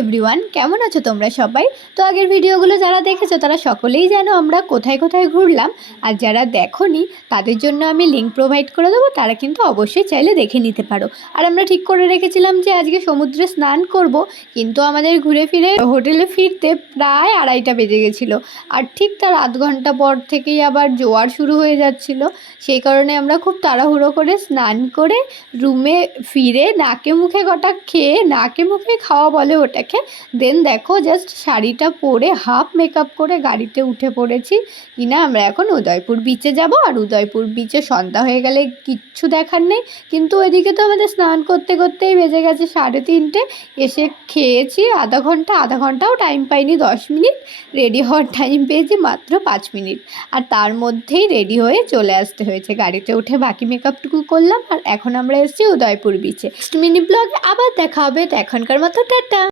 Everyone কেমন আছো তোমরা সবাই? তো আগের ভিডিওগুলো যারা দেখেছ, তারা সকলেই জানো আমরা কোথায় কোথায় ঘুরলাম। আর যারা দেখোনি, তাদের জন্য আমি লিঙ্ক প্রোভাইড করে দেবো, তারা কিন্তু অবশ্যই চাইলে দেখে নিতে পারো। আর আমরা ঠিক করে রেখেছিলাম যে আজকে সমুদ্রে স্নান করব, কিন্তু আমাদের ঘুরে ফিরে হোটেলে ফিরতে প্রায় আড়াইটা বেজে গেছিল। আর ঠিক তার আধ ঘণ্টা পর থেকেই আবার জোয়ার শুরু হয়ে যাচ্ছিল। সেই কারণে আমরা খুব তাড়াহুড়ো করে স্নান করে রুমে ফিরে নাকে মুখে কটা খেয়ে, নাকে মুখে খাওয়া বলে ওটাকে দেন দেখো জাস্ট শাড়িটা পরে হাফ মেকআপ করে গাড়িতে উঠে পড়েছি। কিনা আমরা এখন উদয়পুর বিচে যাব আর উদয়পুর বিচে সন্ধ্যা হয়ে গেলে কিচ্ছু দেখার নেই। কিন্তু ওইদিকে তো আমাদের স্নান করতে করতেই বেজে গেছে সাড়ে তিনটে। এসে খেয়েছি আধা ঘণ্টা, আধা ঘন্টাও টাইম পাইনি, দশ মিনিট। রেডি হওয়ার টাইম পেয়েছি মাত্র পাঁচ মিনিট। আর তার মধ্যেই রেডি হয়ে চলে আসতে হয়েছে। গাড়িতে উঠে বাকি মেকআপটুকু করলাম আর এখন আমরা এসেছি উদয়পুর বিচে মিনি ব্লগে আবার দেখা হবে। তো এখনকার মতো টাটা।